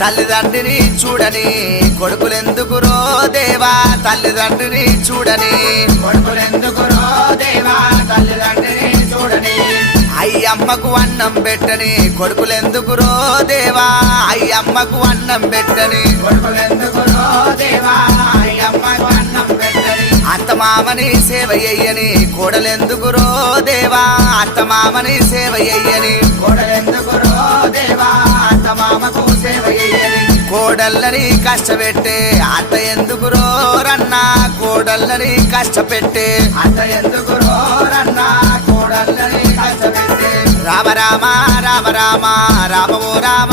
తల్లిదండ్రిని చూడని కొడుకులెందుకు రో దేవా? తల్లిదండ్రిని చూడని కొడుకులెందుకు రో దేవా? తల్లిదండ్రిని చూడని అయ్యమ్మకు అన్నం పెట్టని కొడుకులెందుకు రో దేవా? అయ్యమ్మకు అన్నం పెట్టని కొడుకులెందుకు రో దేవా? అయ్యమ్మకు అన్నం పెట్టని అత్తమామని సేవ చెయ్యని కోడలెందుకు రో దేవా? అత్తమామని సేవ చెయ్యని కోడళ్ళని కష్టపెట్టే. అత్త ఎందుకు రోరన్నా? కోడళ్ళని కష్టపెట్టే. అత్త ఎందుకు రోరన్న? కోడళ్ళని కష్టపెట్టే. రామ రామ రామ రామ రామ ఓ రామ